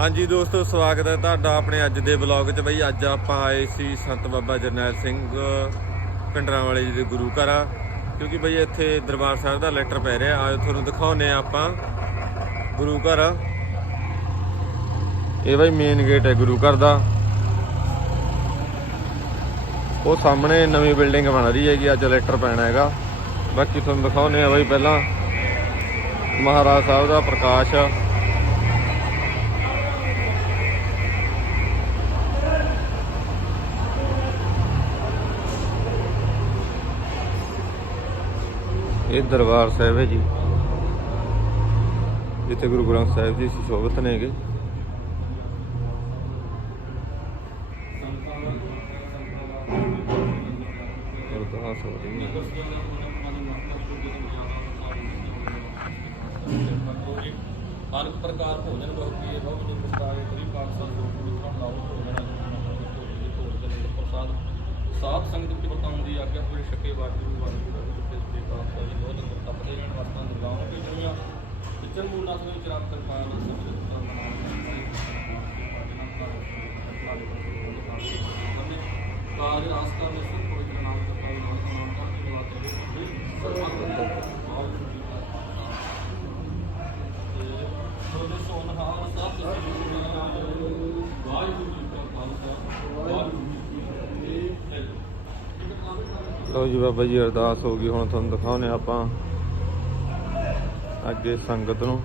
ਹਾਂਜੀ ਦੋਸਤੋ, ਸਵਾਗਤ ਹੈ ਤੁਹਾਡਾ ਆਪਣੇ ਅੱਜ ਦੇ ਬਲੌਗ 'ਚ ਬਈ। ਅੱਜ ਆਪਾਂ ਆਏ ਸੀ ਸੰਤ ਬਾਬਾ ਜਰਨੈਲ ਸਿੰਘ ਪਿੰਡਰਾਂ ਵਾਲੇ ਜੀ ਦੇ ਗੁਰੂ ਘਰ ਆ ਕਿਉਂਕਿ ਬਈ ਇੱਥੇ ਦਰਬਾਰ ਸਾਹਿਬ ਦਾ ਲੈਟਰ ਪੈ ਰਿਹਾ। ਆਜੋ ਤੁਹਾਨੂੰ ਦਿਖਾਉਨੇ ਆ ਆਪਾਂ ਗੁਰੂ ਘਰ। ਇਹ ਬਈ ਮੇਨ ਗੇਟ ਹੈ ਗੁਰੂ ਘਰ ਦਾ। ਉਹ ਸਾਹਮਣੇ ਨਵੀਂ ਬਿਲਡਿੰਗ ਬਣ ਰਹੀ ਹੈਗੀ, ਅੱਜ ਲੈਟਰ ਪੈਣਾ ਹੈਗਾ। ਬਾਕੀ ਤੁਹਾਨੂੰ ਦਿਖਾਉਨੇ ਆ ਬਈ ਪਹਿਲਾਂ। ਮਹਾਰਾਜ ਸਾਹਿਬ ਦਾ ਪ੍ਰਕਾਸ਼। ਇਹ ਦਰਬਾਰ ਸਾਹਿਬ ਹੈ ਜੀ। ਜਿੱਥੇ ਗੁਰੂ ਗ੍ਰੰਥ ਸਾਹਿਬ ਜੀ ਸੁਸ਼ੋਭਿਤ ਨੇਗੇ। ਨਾਸ ਵਿੱਚ ਰਾਤ ਤੱਕ ਪਾਇਆ ਸੰਗਤ ਦਾ ਕਾਜ ਪਵਿੱਤਰ ਨਾਮ ਕਰਤਾ ਨਾਮ ਨਾਮ ਕਰਕੇ ਵਾਤੇ ਸਰਬੱਤ ਵਾਹਿਗੁਰੂ ਜੀ ਕਾ ਖਾਲਸਾ ਵਾਹਿਗੁਰੂ ਜੀ ਕਾ ਖਾਲਸਾ ਵਾਹਿਗੁਰੂ ਜੀ ਕੀ ਫਤਿਹ ਲਓ ਜੀ ਬਾਬਾ ਜੀ ਅਰਦਾਸ ਹੋ ਗਈ, ਹੁਣ ਤੁਹਾਨੂੰ ਦਿਖਾਉਨੇ ਆਪਾਂ ਅੱਗੇ ਸੰਗਤ ਨੂੰ।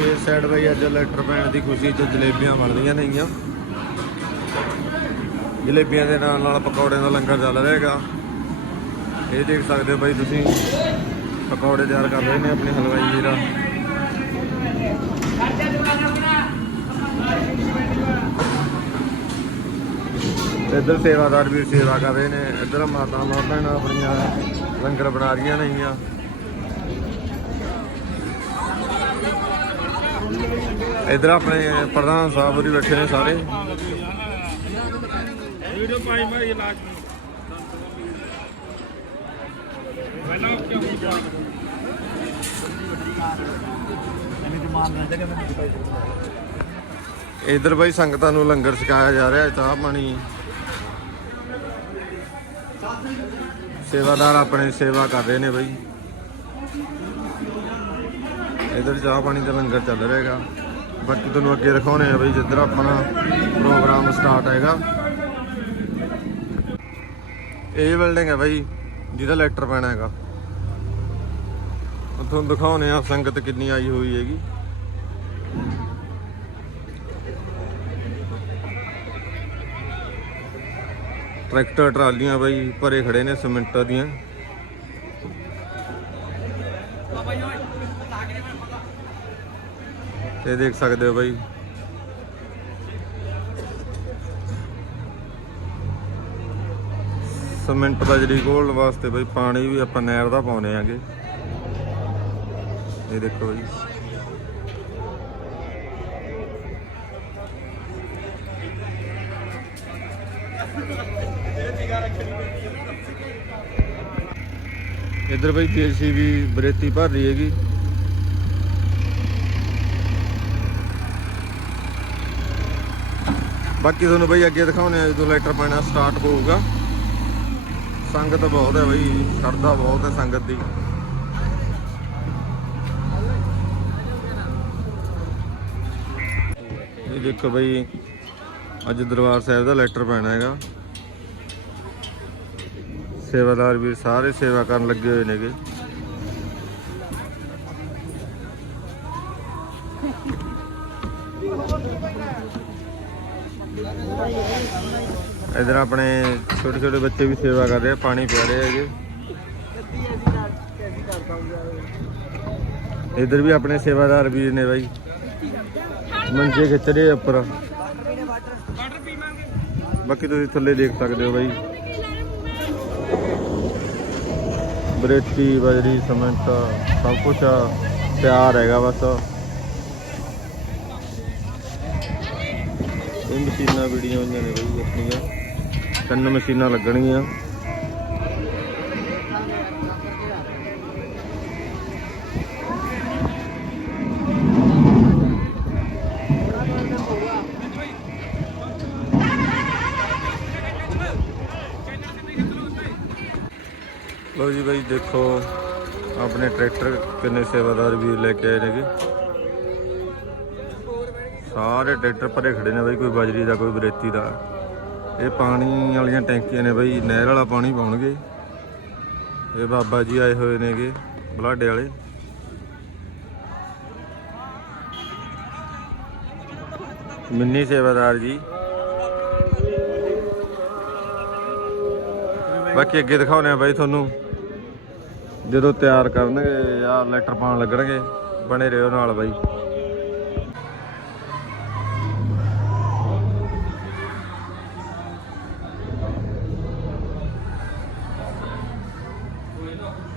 ਇਹ ਸਾਈਡ ਬਈ ਅੱਜ ਲੈਟਰ ਪੈਣ ਦੀ ਖੁਸ਼ੀ 'ਚ ਜਲੇਬੀਆਂ ਬਣਦੀਆਂ ਨੇਗੀਆਂ ਜਲੇਬੀਆਂ ਦੇ ਨਾਲ ਨਾਲ ਪਕੌੜਿਆਂ ਦਾ ਲੰਗਰ ਚੱਲ ਰਿਹਾ ਹੈਗਾ। ਇਹ ਦੇਖ ਸਕਦੇ ਹੋ ਬਾਈ ਤੁਸੀਂ, ਪਕੌੜੇ ਤਿਆਰ ਕਰ ਰਹੇ ਨੇ ਆਪਣੇ ਹਲਵਾਈ ਵੀਰਾ। ਇੱਧਰ ਸੇਵਾਦਾਰ ਵੀ ਸੇਵਾ ਕਰ ਰਹੇ ਨੇ। ਇੱਧਰ ਮਾਤਾ ਮਾਤਾ ਆਪਣੀਆਂ ਲੰਗਰ ਬਣਾ ਰਹੀਆਂ ਨੇਗੀਆਂ ਇੱਧਰ ਆਪਣੇ ਪ੍ਰਧਾਨ ਸਾਹਿਬ ਵੀ ਬੈਠੇ ਨੇ ਸਾਰੇ। ਵੀਡੀਓ ਪਾਈ ਮਾਰੀ ਪਹਿਲਾਂ ਕਿਉਂ ਇੱਧਰ ਬਾਈ ਸੰਗਤਾਂ ਨੂੰ ਲੰਗਰ ਛਕਾਇਆ ਜਾ ਰਿਹਾ ਚਾਹ ਪਾਣੀ। ਸੇਵਾਦਾਰ ਆਪਣੇ ਸੇਵਾ ਕਰ ਰਹੇ ਨੇ ਬਾਈ। ਇੱਧਰ ਚਾਹ ਪਾਣੀ ਦਾ ਲੰਗਰ ਚੱਲ ਰਿਹਾ ਹੈਗਾ। ਬਾਕੀ ਤੁਹਾਨੂੰ ਅੱਗੇ ਦਿਖਾਉਣੇ ਆ ਬਾਈ ਜਿੱਧਰ ਆਪਣਾ ਪ੍ਰੋਗਰਾਮ ਸਟਾਰਟ ਹੈਗਾ। ਇਹ ਬਿਲਡਿੰਗ ਹੈ ਬਾਈ, ਜਿਹਦਾ ਲੈਟਰ ਪੈਣਾ ਹੈਗਾ। ਤੁਹਾਨੂੰ ਦਿਖਾਉਣੇ ਆ ਸੰਗਤ ਕਿੰਨੀ ਆਈ ਹੋਈ ਹੈਗੀ। ਟਰੈਕਟਰ ਟਰਾਲੀਆਂ ਬਾਈ, ਭਰੇ ਖੜੇ ਨੇ, ਸਿਮੈਂਟ ਦੀਆਂ। ਇਹ ਦੇਖ ਸਕਦੇ ਹੋ ਬਾਈ। ਸਮਿੰਟ ਬਜਰੀ ਘੋਲਣ ਵਾਸਤੇ ਬਈ ਪਾਣੀ ਵੀ ਆਪਾਂ ਨਹਿਰ ਦਾ ਪਾਉਨੇ ਆਂਗੇ। ਇਹ ਦੇਖੋ ਬਾਈ। ਇੱਧਰ ਬਈ ਜੀਸੀਬੀ ਬਰੇਤੀ ਭਰ ਰਹੀ ਹੈਗੀ। ਬਾਕੀ ਤੁਹਾਨੂੰ ਬਈ ਅੱਗੇ ਦਿਖਾਉਣੇ ਆ ਜਦੋਂ ਲੈਟਰ ਪੈਣਾ ਸਟਾਰਟ ਹੋਊਗਾ। ਸੰਗਤ ਬਹੁਤ ਹੈ ਬਈ, ਸ਼ਰਧਾ ਬਹੁਤ ਹੈ ਸੰਗਤ ਦੀ। ਇਹ ਦੇਖੋ ਬਈ, ਅੱਜ ਦਰਬਾਰ ਸਾਹਿਬ ਦਾ ਲੈਟਰ ਪੈਣਾ ਹੈਗਾ। ਸੇਵਾਦਾਰ ਵੀ ਸਾਰੇ ਸੇਵਾ ਕਰਨ ਲੱਗੇ ਹੋਏ ਨੇਗੇ। ਇਧਰ ਆਪਣੇ ਛੋਟੇ ਛੋਟੇ ਬੱਚੇ ਵੀ ਸੇਵਾ ਕਰ ਰਹੇ ਆ, ਪਾਣੀ ਪਿਆ ਰਹੇ ਹੈਗੇ। ਇਧਰ ਵੀ ਆਪਣੇ ਸੇਵਾਦਾਰ ਵੀਰ ਨੇ ਬਾਈ। ਮੰਜੇ ਖਿੱਚ ਰਹੇ ਉੱਪਰ। ਬਾਕੀ ਤੁਸੀਂ ਥੱਲੇ ਦੇਖ ਸਕਦੇ ਹੋ ਬਾਈ। ਬਰੇਤੀ ਬਜਰੀ ਸਮੈਂਟ ਸਭ ਕੁਝ ਤਿਆਰ ਹੈਗਾ ਬਸ। ਇਹ ਮਸ਼ੀਨਾਂ ਵੀਡੀਆਂ ਹੋਈਆਂ ਨੇ ਬਈ ਆਪਣੀਆਂ। ਤਿੰਨ ਮਸ਼ੀਨਾਂ ਲੱਗਣਗੀਆਂ। ਲੋ ਜੀ ਬਾਈ, ਦੇਖੋ ਆਪਣੇ ਟਰੈਕਟਰ ਕਿੰਨੇ ਸੇਵਾਦਾਰ ਵੀ ਲੈ ਕੇ ਆਏ ਨੇਗੇ। ਸਾਰੇ ਟਰੈਕਟਰ ਭਰੇ ਖੜੇ ਨੇ ਬਾਈ, ਕੋਈ ਬਜਰੀ ਦਾ, ਕੋਈ ਬਰੇਤੀ ਦਾ। ਇਹ ਪਾਣੀ ਵਾਲੀਆਂ ਟੈਂਕੀਆਂ ਨੇ ਬਾਈ, ਨਹਿਰ ਵਾਲਾ ਪਾਣੀ ਪਾਉਣਗੇ। ਇਹ ਬਾਬਾ ਜੀ ਆਏ ਹੋਏ ਨੇਗੇ, ਬਲਾਡੇ ਵਾਲੇ। ਮਿੰਨੀ ਸੇਵਾਦਾਰ ਜੀ। ਬਾਕੀ ਅੱਗੇ ਦਿਖਾਉਣੇ ਆ ਬਾਈ ਤੁਹਾਨੂੰ। ਜਦੋਂ ਤਿਆਰ ਕਰਨਗੇ ਜਾਂ ਲੈਟਰ ਪਾਉਣ ਲੱਗਣਗੇ, ਬਣੇ ਰਹੋ ਨਾਲ ਬਾਈ। 거.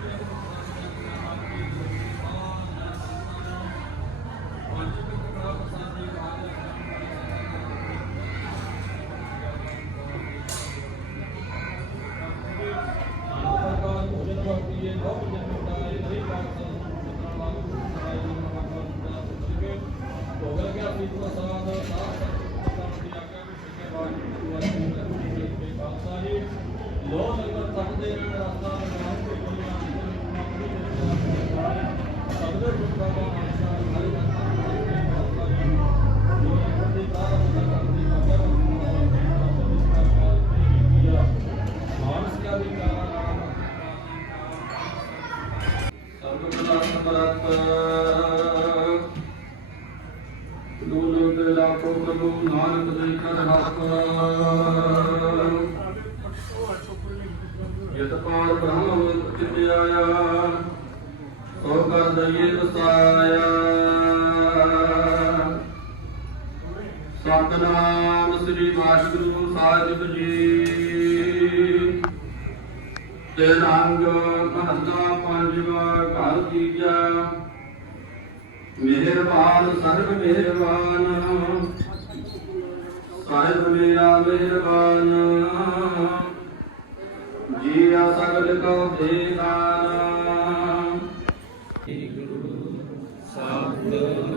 ਤੇ ਰੰਗ ਮਹੱਲਾ ਪੰਜਵਾ ਘਰ ਤੀਜਾ ਮਿਹਰਬਾਨ, ਸਰਬ ਮਿਹਰਬਾਨ। ਸਾਹਿਬ ਮੇਰਾ ਮਿਹਰਬਾਨ। ਜੀਆ ਸਗਲ ਕੋ ਦੇਦਾਨ ਬੋਲੇ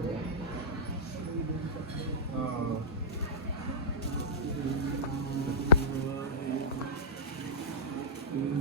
Uh, mm -hmm.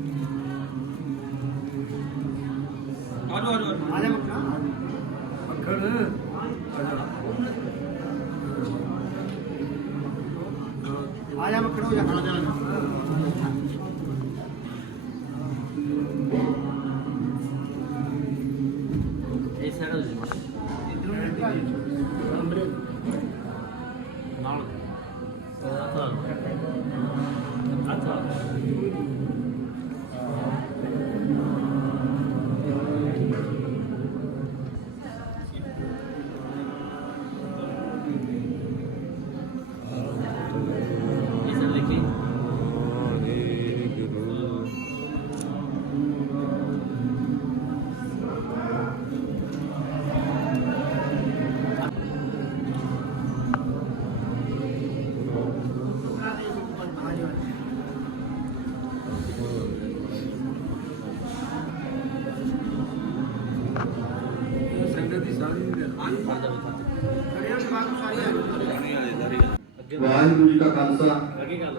Waheguru ji ਕਾ ਖਾਲਸਾ। ਅੱਗੇ ਗੱਲ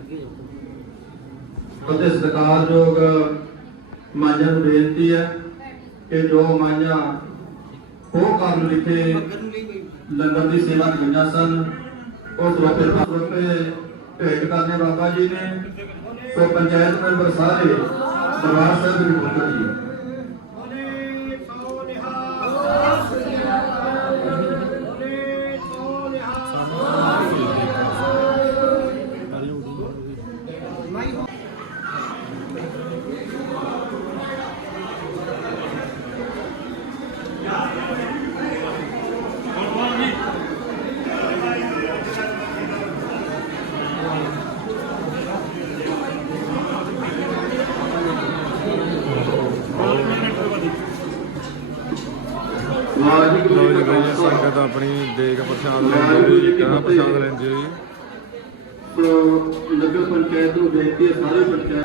ਅੱਗੇ ਹੋ ਅਤੇ ਸਤਿਕਾਰਯੋਗ ਮਾਝਾਂ ਨੂੰ ਬੇਨਤੀ ਹੈ ਕਿ ਜੋ ਮਾਝਾਂ ਹੋ ਕਰਨ ਕੋਈ ਲੰਗਰ ਦੀ ਸੇਵਾ ਕਰੀਆਂ ਸਨ ਉਸ ਰੁਪਏ ਰੁਪਏ ਭੇਟ ਕਰਨੇ ਬਾਬਾ ਜੀ ਨੇ ਸੋ ਪੰਚਾਇਤ ਮੈਂਬਰ ਸਾਰੇ ਦਰਬਾਰ ਸਾਹਿਬ ਸਾਰੇ ਪੰਚਾਇਤ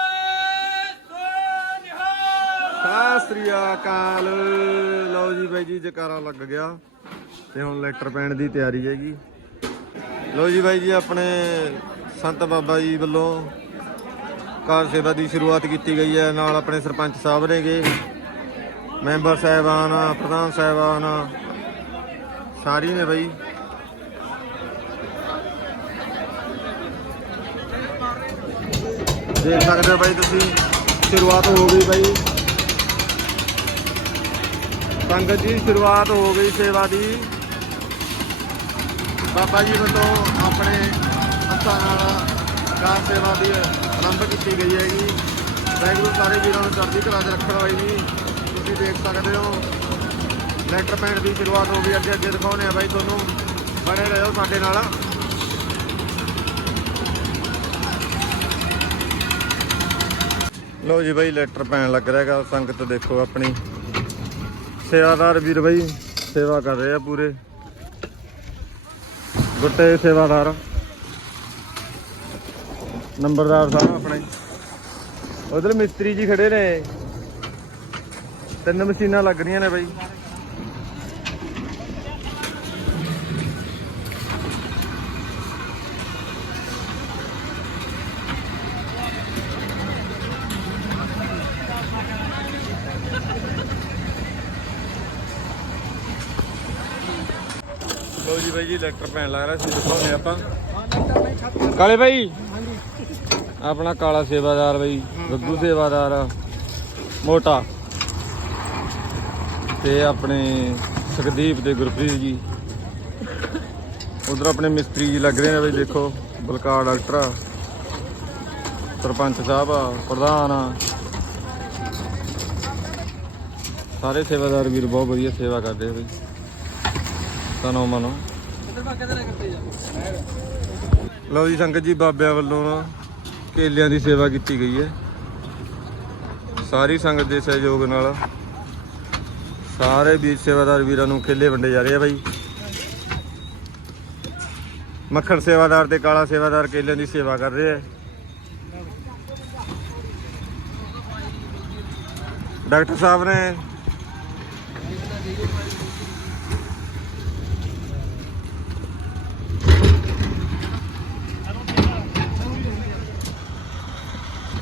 ਸਤਿ ਸ੍ਰੀ ਅਕਾਲ। ਲਓ ਜੀ ਬਾਈ ਜੀ, ਜਕਾਰਾ ਲੱਗ ਗਿਆ ਤੇ ਹੁਣ ਲੈਟਰ ਪੈਣ ਦੀ ਤਿਆਰੀ ਹੈਗੀ। ਲਓ ਜੀ ਬਾਈ ਜੀ, ਆਪਣੇ ਸੰਤ ਬਾਬਾ ਜੀ ਵੱਲੋਂ ਕਾਰ ਸੇਵਾ ਦੀ ਸ਼ੁਰੂਆਤ ਕੀਤੀ ਗਈ ਹੈ। ਨਾਲ ਆਪਣੇ ਸਰਪੰਚ ਸਾਹਿਬ ਨੇਗੇ, ਮੈਂਬਰ ਸਾਹਿਬਾਨ, ਪ੍ਰਧਾਨ ਸਾਹਿਬਾਨ, ਸਾਰੀ ਨੇ ਬਾਈ। ਦੇਖ ਸਕਦੇ ਹੋ ਬਾਈ ਤੁਸੀਂ, ਸ਼ੁਰੂਆਤ ਹੋ ਗਈ ਬਾਈ। ਸੰਗਤ ਜੀ, ਸ਼ੁਰੂਆਤ ਹੋ ਗਈ ਸੇਵਾ ਦੀ। ਬਾਬਾ ਜੀ ਵੱਲੋਂ ਆਪਣੇ ਹੱਥਾਂ ਨਾਲ ਕਾਰ ਸੇਵਾ ਦੀ ਆਰੰਭ ਕੀਤੀ ਗਈ ਹੈਗੀ। ਵਾਹਿਗੁਰੂ ਸਾਰੇ ਵੀਰਾਂ ਨੂੰ ਚੜ੍ਹਦੀ ਕਲਾ 'ਚ ਰੱਖਣ ਵਾਲੀ ਜੀ। ਤੁਸੀਂ ਦੇਖ ਸਕਦੇ ਹੋ ਲੈਟਰ ਪੈਣ ਦੀ ਸ਼ੁਰੂਆਤ ਹੋ ਗਈ। ਅੱਗੇ ਅੱਗੇ ਦਿਖਾਉਣੇ ਆ ਬਾਈ ਤੁਹਾਨੂੰ। ਬਣੇ ਰਹੋ ਸਾਡੇ ਨਾਲ। ਲਓ ਜੀ ਬਾਈ, ਲੈਟਰ ਪੈਣ ਲੱਗ ਰਿਹਾ ਹੈਗਾ। ਸੰਗਤ ਦੇਖੋ ਆਪਣੀ। ਸੇਵਾਦਾਰ ਵੀਰ ਬਾਈ, ਸੇਵਾ ਕਰ ਰਹੇ ਆ ਪੂਰੇ। ਗੁੱਟੇ ਸੇਵਾਦਾਰ। ਨੰਬਰਦਾਰ ਸਾਹਿਬ ਆਪਣੇ। ਉਧਰ ਮਿਸਤਰੀ ਜੀ ਖੜੇ ਨੇ। ਤਿੰਨ ਮਸ਼ੀਨਾਂ ਲੱਗ ਰਹੀਆਂ ਨੇ ਬਾਈ। ਬਾਈ ਜੀ ਲੈਟਰ ਪੈਣ ਲੱਗ ਰਿਹਾ ਸੀ ਦਿਖਾਉਂਦੇ ਆਪਾਂ। ਕਾਲੇ ਬਾਈ। ਆਪਣਾ ਕਾਲਾ ਸੇਵਾਦਾਰ ਬਾਈ ਗੱਗੂ ਸੇਵਾਦਾਰ ਮੋਟਾ। ਤੇ ਆਪਣੇ ਸੁਖਦੀਪ ਤੇ ਗੁਰਪ੍ਰੀਤ ਜੀ। ਉਧਰ ਆਪਣੇ ਮਿਸਤਰੀ ਜੀ ਲੱਗ ਰਹੇ ਨੇ ਬਾਈ ਦੇਖੋ ਬਲਕਾਰ ਡਾਕਟਰ ਆ, ਸਰਪੰਚ ਸਾਹਿਬ ਆ, ਪ੍ਰਧਾਨ ਆ। ਸਾਰੇ ਸੇਵਾਦਾਰ ਵੀਰ ਬਹੁਤ ਵਧੀਆ ਸੇਵਾ ਕਰਦੇ ਬਾਈ। ਤਨੋ ਮਨੋ। ਲਓ ਜੀ ਸੰਗਤ ਜੀ ਬਾਬਿਆਂ ਵੱਲੋਂ ਨਾ ਕੇਲਿਆਂ ਦੀ ਸੇਵਾ ਕੀਤੀ ਗਈ ਹੈ। ਸਾਰੀ ਸੰਗਤ ਦੇ ਸਹਿਯੋਗ ਨਾਲ ਸਾਰੇ ਵੀਰ ਸੇਵਾਦਾਰ ਵੀਰਾਂ ਨੂੰ ਕੇਲੇ ਵੰਡੇ ਜਾ ਰਹੇ ਆ ਬਾਈ। ਮੱਖਣ ਸੇਵਾਦਾਰ ਤੇ ਕਾਲਾ ਸੇਵਾਦਾਰ ਕੇਲਿਆਂ ਦੀ ਸੇਵਾ ਕਰ ਰਹੇ ਆ। ਡਾਕਟਰ ਸਾਹਿਬ ਨੇ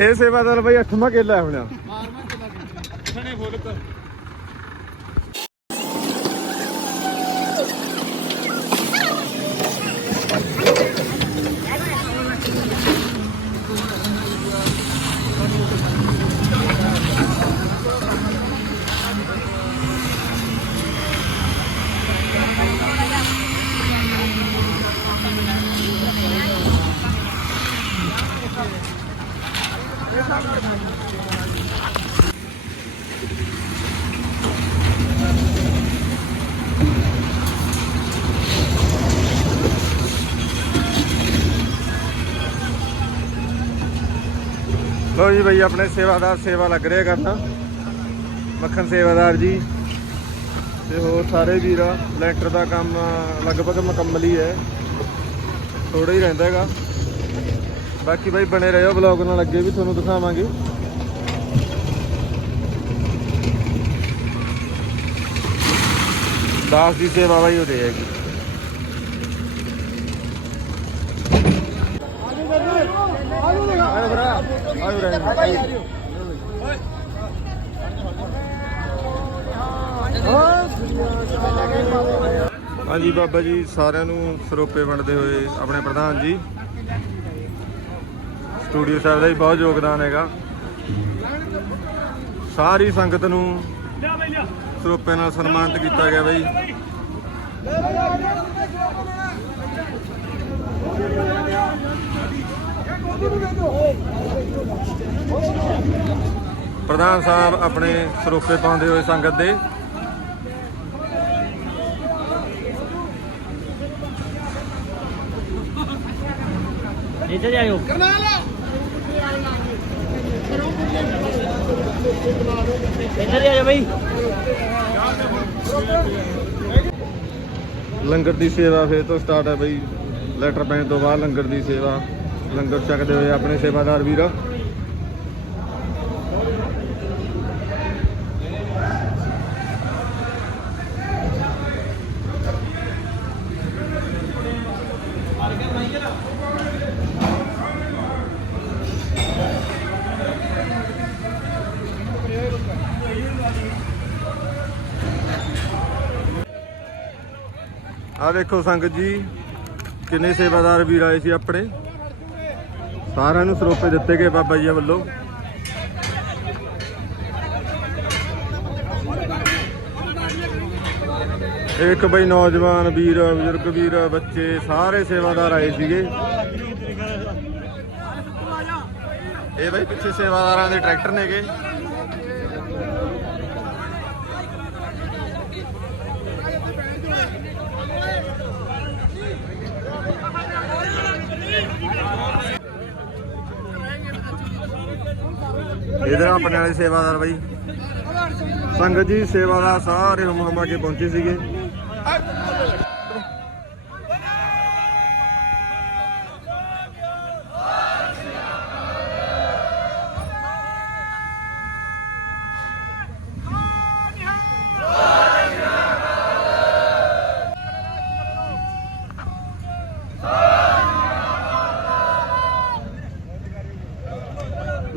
ਇਹ ਸੇਵਾਦਾਰ ਬਾਈ ਅੱਠਵਾਂ ਕੇਲਾ ਹੈ ਹੁਣ। ਲੋ ਜੀ ਬਈ, ਆਪਣੇ ਸੇਵਾਦਾਰ ਸੇਵਾ ਲੱਗ ਰਿਹਾ ਕਰਨਾ ਮੱਖਣ ਸੇਵਾਦਾਰ ਜੀ ਤੇ ਹੋਰ ਸਾਰੇ ਵੀਰਾ, ਲੈਂਟਰ ਦਾ ਕੰਮ ਲਗਭਗ ਮੁਕੰਮਲ ਹੀ ਹੈ। ਥੋੜਾ ਹੀ ਰਹਿੰਦਾ ਹੈਗਾ। ਬਾਕੀ ਬਾਈ, ਬਣੇ ਰਹੋ ਬਲੌਗ ਨਾਲ ਅੱਗੇ ਵੀ ਤੁਹਾਨੂੰ ਦਿਖਾਵਾਂਗੇ। ਦਾਸ ਦੀ ਸੇਵਾ ਬਾਈ ਹੋ ਰਹੀ ਹੈਗੀ ਆਇਓ ਭਰਾ ਆਇਓ ਰਹਿਣ ਹਾਂਜੀ ਬਾਬਾ ਜੀ, ਸਾਰਿਆਂ ਨੂੰ ਸਰੋਪੇ ਵੰਡਦੇ ਹੋਏ ਆਪਣੇ ਪ੍ਰਧਾਨ ਜੀ। ਸਟੂਡੀਓ ਸਾਹਿਬ ਦਾ ਵੀ ਬਹੁਤ ਯੋਗਦਾਨ ਹੈਗਾ। ਸਾਰੀ ਸੰਗਤ ਨੂੰ ਸਰੋਪੇ ਨਾਲ ਸਨਮਾਨਿਤ ਕੀਤਾ ਗਿਆ ਬਈ। ਪ੍ਰਧਾਨ ਸਾਹਿਬ ਆਪਣੇ ਸਰੋਪੇ ਪਾਉਂਦੇ ਹੋਏ ਸੰਗਤ ਦੇ। ਇੱਧਰ ਜਾਇਓ। ਇੱਧਰ ਜਾਇਓ ਬਈ। ਲੰਗਰ ਦੀ ਸੇਵਾ ਫੇਰ ਤੋਂ ਸਟਾਰਟ ਹੈ ਬਈ। ਲੈਟਰ ਪੈਣ ਤੋਂ ਬਾਅਦ ਲੰਗਰ ਦੀ ਸੇਵਾ। ਲੰਗਰ ਛਕਦੇ ਹੋਏ ਆਪਣੇ ਸੇਵਾਦਾਰ ਵੀਰ। ਆ ਦੇਖੋ ਸੰਗਤ ਜੀ, ਕਿੰਨੇ ਸੇਵਾਦਾਰ ਵੀਰ ਆਏ ਸੀ ਆਪਣੇ। ਸਾਰਿਆਂ ਨੂੰ ਸਰੋਪੇ ਦਿੱਤੇ ਗਏ ਬਾਬਾ ਜੀ ਵੱਲੋਂ। ਇੱਕ ਬਈ ਨੌਜਵਾਨ ਵੀਰ, ਬਜ਼ੁਰਗ ਵੀਰ, ਬੱਚੇ ਸਾਰੇ ਸੇਵਾਦਾਰ ਆਏ ਸੀਗੇ। ਇਹ ਬਈ ਪਿੱਛੇ ਸੇਵਾਦਾਰਾਂ ਦੇ ਟਰੈਕਟਰ ਨੇਗੇ। ਇਧਰ ਆਪਣੇ ਵਾਲੇ ਸੇਵਾਦਾਰ ਬਾਈ। ਸੰਗਤ ਜੀ ਸੇਵਾਦਾਰ ਸਾਰੇ ਹਮ ਹਮਾ ਕੇ ਪਹੁੰਚੇ ਸੀਗੇ।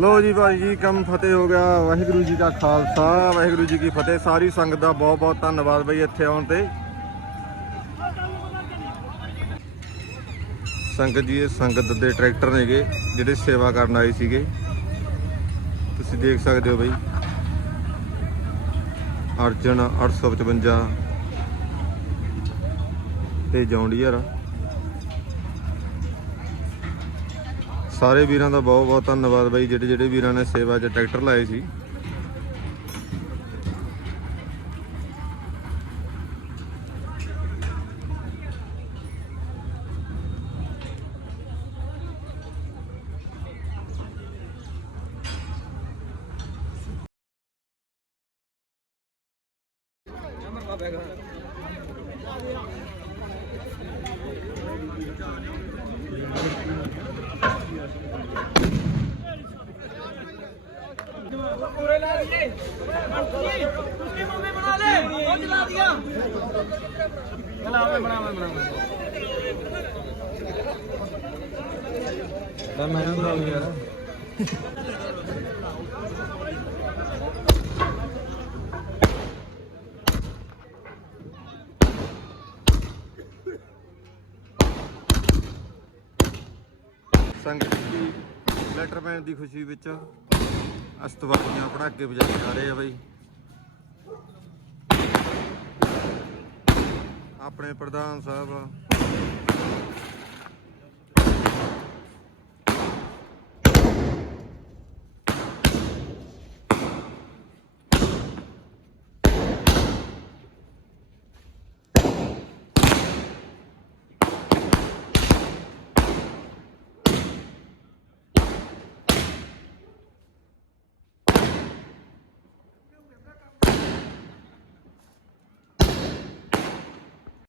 ਲੋ ਜੀ ਭਾਈ ਜੀ, ਕੰਮ ਫਤਿਹ ਹੋ ਗਿਆ, ਵਾਹਿਗੁਰੂ ਜੀ ਕਾ ਖਾਲਸਾ, ਵਾਹਿਗੁਰੂ ਜੀ ਕੀ ਫਤਿਹ। ਸਾਰੀ ਸੰਗਤ ਦਾ ਬਹੁਤ ਬਹੁਤ ਧੰਨਵਾਦ ਬਈ ਇੱਥੇ ਆਉਣ ਤੇ। ਸੰਗਤ ਜੀ, ਇਹ ਸੰਗਤ ਦੇ ਟਰੈਕਟਰ ਨੇਗੇ ਜਿਹੜੇ ਸੇਵਾ ਕਰਨ ਆਏ ਸੀਗੇ। ਤੁਸੀਂ ਦੇਖ ਸਕਦੇ ਹੋ ਬਈ। ਅਰਜਨ 855 ਤੇ ਜੌਂਡੀਅਰ। ਸਾਰੇ ਵੀਰਾਂ ਦਾ ਬਹੁਤ ਬਹੁਤ ਧੰਨਵਾਦ ਬਾਈ, ਜਿਹੜੇ ਜਿਹੜੇ ਵੀਰਾਂ ਨੇ ਸੇਵਾ 'ਚ ਟਰੈਕਟਰ ਲਾਏ ਸੀ। ਸੰਗਤ ਦੀ ਲੈਟਰ ਪੈਣ ਦੀ ਖੁਸ਼ੀ ਵਿੱਚ ਅਸਤਵਾਦੀਆਂ ਪੜਾਕੇ ਵਜਾਏ ਜਾ ਰਹੇ ਆ ਬਈ। ਆਪਣੇ ਪ੍ਰਧਾਨ ਸਾਹਿਬ।